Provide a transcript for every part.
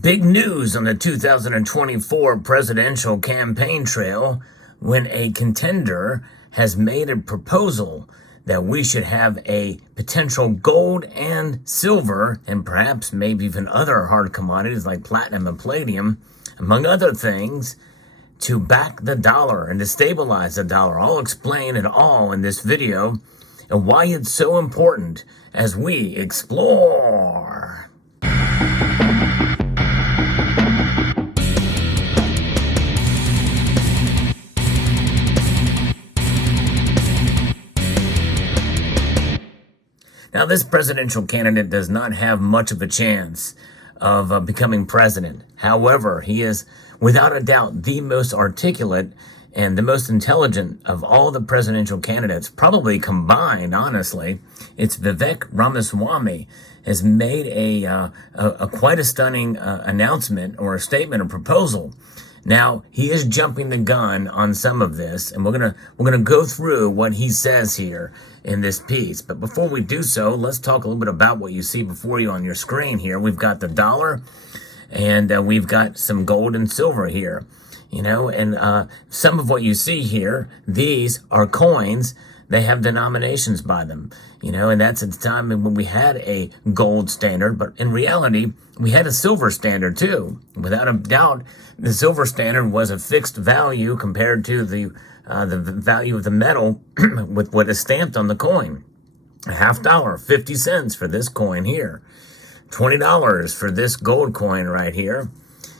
Big news on the 2024 presidential campaign trail when a contender has made a proposal that we should have a potential gold and silver, and perhaps maybe even other hard commodities like platinum and palladium, among other things, to back the dollar and to stabilize the dollar. I'll explain it all in this video and why it's so important as we explore. Now, this presidential candidate does not have much of a chance of becoming president. However, he is, without a doubt, the most articulate and the most intelligent of all the presidential candidates, probably combined, honestly. It's Vivek Ramaswamy has made a quite a stunning announcement or a statement, a proposal. Now, he is jumping the gun on some of this, and we're gonna go through what he says here in this piece. But before we do so, let's talk a little bit about what you see before you on your screen here. We've got the dollar, and we've got some gold and silver here. You know, and some of what you see here, these are coins. They have denominations by them, you know, and that's at the time when we had a gold standard. But in reality, we had a silver standard too. Without a doubt, the silver standard was a fixed value compared to the value of the metal with what is stamped on the coin. $50, 50 cents for this coin here. $20 for this gold coin right here.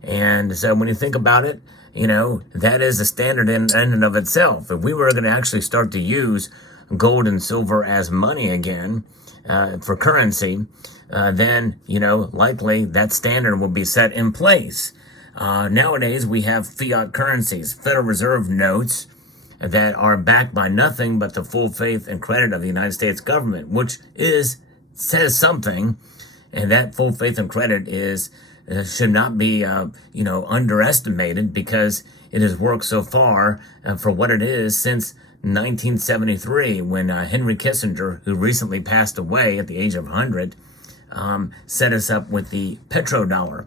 And so when you think about it, you know, that is a standard in and of itself. If we were going to actually start to use gold and silver as money again for currency, then, you know, likely that standard will be set in place. Nowadays, we have fiat currencies, Federal Reserve notes that are backed by nothing but the full faith and credit of the United States government, which says something, and that full faith and credit should not be, underestimated, because it has worked so far for what it is since 1973, when Henry Kissinger, who recently passed away at the age of 100, set us up with the petrodollar.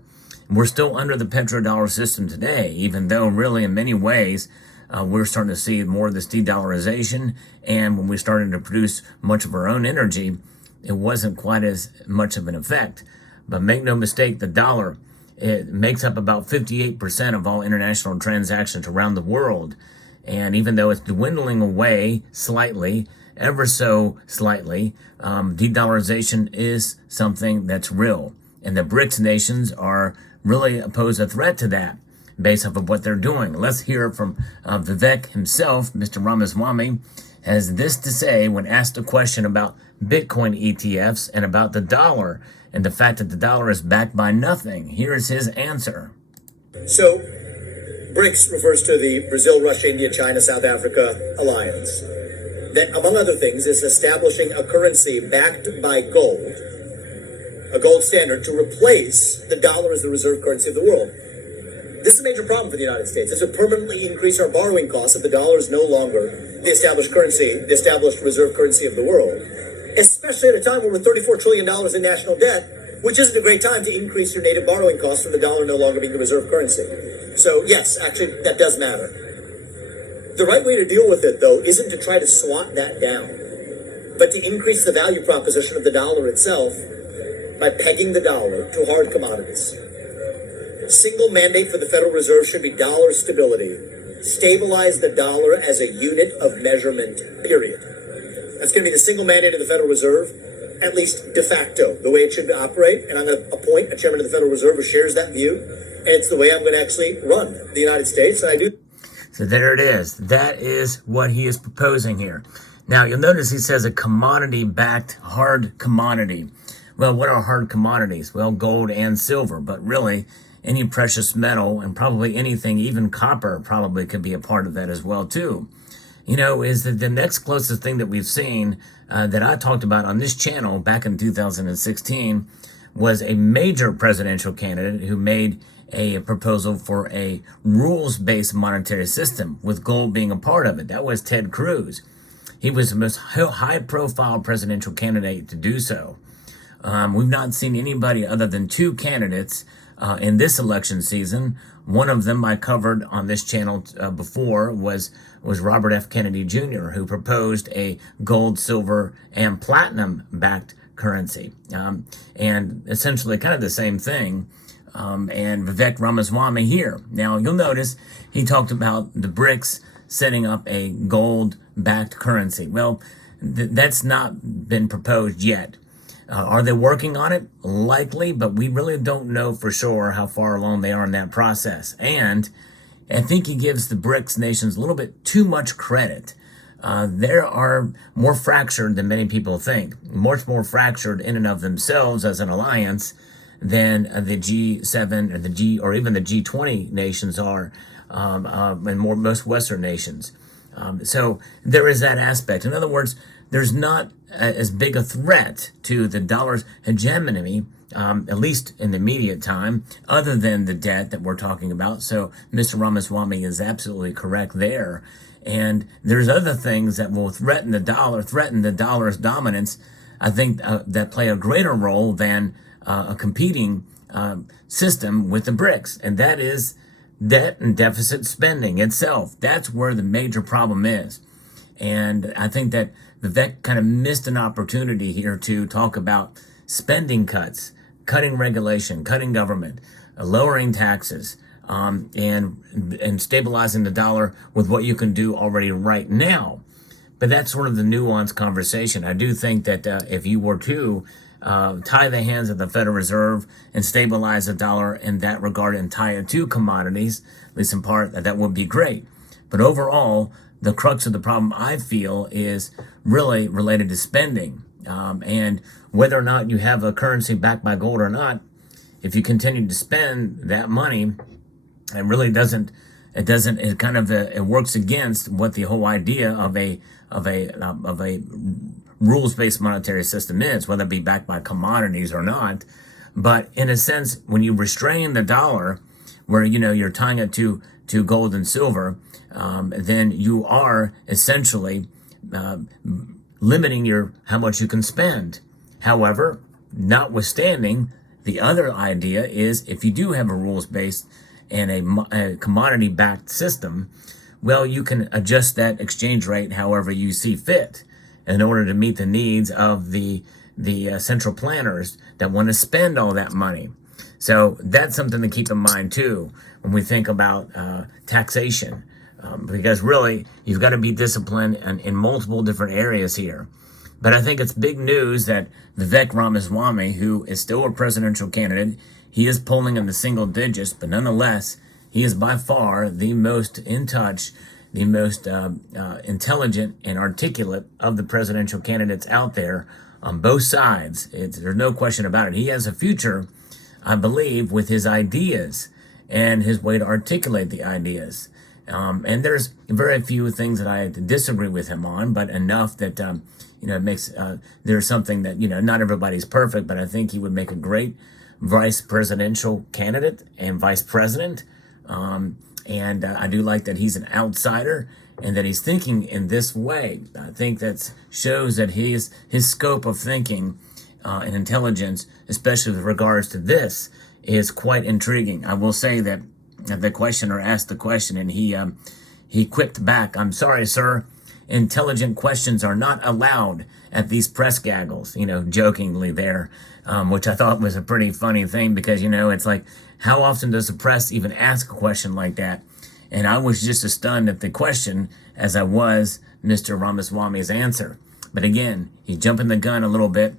We're still under the petrodollar system today, even though really in many ways we're starting to see more of this de-dollarization, and when we started to produce much of our own energy, it wasn't quite as much of an effect. But make no mistake, the dollar, it makes up about 58% of all international transactions around the world. And even though it's dwindling away slightly, ever so slightly, de-dollarization is something that's real. And the BRICS nations are really pose a threat to that based off of what they're doing. Let's hear from Vivek himself. Mr. Ramaswamy has this to say when asked a question about Bitcoin ETFs and about the dollar and the fact that the dollar is backed by nothing. Here is his answer. So, BRICS refers to the Brazil, Russia, India, China, South Africa alliance that, among other things, is establishing a currency backed by gold, a gold standard, to replace the dollar as the reserve currency of the world. This is a major problem for the United States. This would permanently increase our borrowing costs if the dollar is no longer the established currency, the established reserve currency of the world, especially at a time when we're $34 trillion in national debt, which isn't a great time to increase your native borrowing costs from the dollar no longer being the reserve currency. So yes, actually, that does matter. The right way to deal with it, though, isn't to try to swat that down, but to increase the value proposition of the dollar itself by pegging the dollar to hard commodities. Single mandate for the Federal Reserve should be dollar stability. Stabilize the dollar as a unit of measurement, period. That's going to be the single mandate of the Federal Reserve, at least de facto, the way it should operate. And I'm going to appoint a chairman of the Federal Reserve who shares that view. And it's the way I'm going to actually run the United States. And I do. So there it is. That is what he is proposing here. Now, you'll notice he says a commodity-backed hard commodity. Well, what are hard commodities? Well, gold and silver, but really any precious metal, and probably anything, even copper probably could be a part of that as well too. You know, is that the next closest thing that we've seen that I talked about on this channel back in 2016 was a major presidential candidate who made a proposal for a rules-based monetary system with gold being a part of it. That was Ted Cruz. He was the most high-profile presidential candidate to do so. We've not seen anybody other than two candidates in this election season. One of them I covered on this channel before was Robert F. Kennedy Jr., who proposed a gold, silver, and platinum-backed currency, and essentially kind of the same thing. And Vivek Ramaswamy here. Now, you'll notice he talked about the BRICS setting up a gold-backed currency. Well, that's not been proposed yet. Are they working on it? Likely, but we really don't know for sure how far along they are in that process. And I think he gives the BRICS nations a little bit too much credit. They are more fractured than many people think, much more fractured in and of themselves as an alliance than the G7 or even the G20 nations are, and most Western nations. So there is that aspect. In other words, there's not as big a threat to the dollar's hegemony, at least in the immediate time, other than the debt that we're talking about. So Mr. Ramaswamy is absolutely correct there. And there's other things that will threaten the dollar's dominance, I think, that play a greater role than a competing system with the BRICS. And that is debt and deficit spending itself. That's where the major problem is. And I think that Vivek kind of missed an opportunity here to talk about spending cuts, cutting regulation, cutting government, lowering taxes, and stabilizing the dollar with what you can do already right now. But that's sort of the nuanced conversation. I do think that if you were to tie the hands of the Federal Reserve and stabilize the dollar in that regard and tie it to commodities, at least in part, that would be great. But overall, the crux of the problem, I feel, is really related to spending. And whether or not you have a currency backed by gold or not, if you continue to spend that money, it works against what the whole idea of a rules-based monetary system is, whether it be backed by commodities or not. But in a sense, when you restrain the dollar, where you're tying it to gold and silver, then you are essentially limiting how much you can spend. However, notwithstanding, the other idea is if you do have a rules-based and a commodity-backed system, well, you can adjust that exchange rate however you see fit in order to meet the needs of the central planners that want to spend all that money. So that's something to keep in mind too when we think about taxation, because really you've got to be disciplined in multiple different areas here. But I think it's big news that Vivek Ramaswamy, who is still a presidential candidate, he is polling in the single digits, but nonetheless, he is by far the most in touch, the most intelligent and articulate of the presidential candidates out there on both sides. There's no question about it. He has a future, I believe, with his ideas and his way to articulate the ideas. And there's very few things that I disagree with him on, but enough that, it makes, there's something that, not everybody's perfect, but I think he would make a great vice presidential candidate and vice president. And I do like that he's an outsider and that he's thinking in this way. I think that shows that his scope of thinking and intelligence, especially with regards to this, is quite intriguing. I will say that the questioner asked the question and he quipped back, "I'm sorry, sir. Intelligent questions are not allowed at these press gaggles," jokingly there, which I thought was a pretty funny thing because, it's like, how often does the press even ask a question like that? And I was just as stunned at the question as I was Mr. Ramaswamy's answer. But again, he's jumping the gun a little bit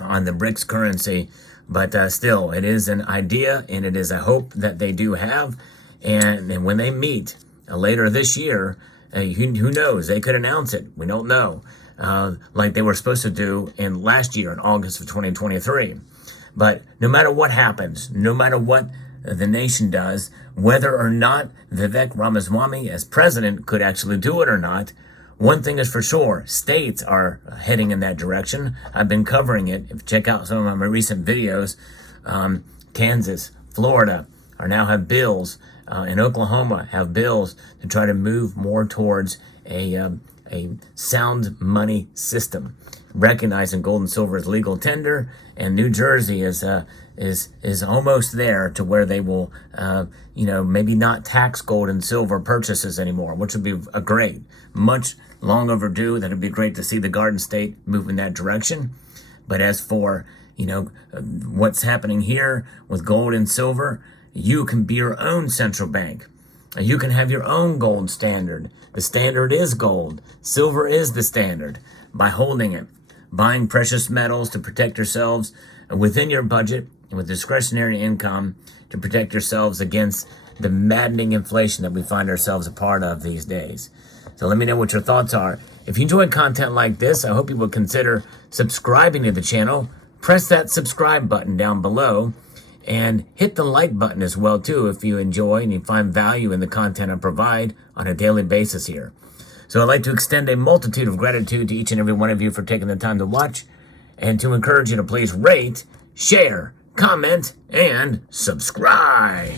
on the BRICS currency, but still, it is an idea and it is a hope that they do have. And when they meet later this year, who knows? They could announce it. We don't know. Like they were supposed to do in last year in August of 2023. But no matter what happens, no matter what the nation does, whether or not Vivek Ramaswamy as president could actually do it or not, one thing is for sure, states are heading in that direction. I've been covering it. If you check out some of my recent videos, Kansas, Florida now have bills, and Oklahoma have bills to try to move more towards a sound money system, recognizing gold and silver as legal tender, and New Jersey is is almost there to where they will, maybe not tax gold and silver purchases anymore, which would be a great, much long overdue. That'd be great to see the Garden State move in that direction. But as for, what's happening here with gold and silver, you can be your own central bank. You can have your own gold standard. The standard is gold. Silver is the standard. By holding it, buying precious metals to protect yourselves within your budget and with discretionary income to protect yourselves against the maddening inflation that we find ourselves a part of these days. So let me know what your thoughts are. If you enjoy content like this, I hope you will consider subscribing to the channel. Press that subscribe button down below and hit the like button as well too if you enjoy and you find value in the content I provide on a daily basis here. So I'd like to extend a multitude of gratitude to each and every one of you for taking the time to watch and to encourage you to please rate, share, comment, and subscribe.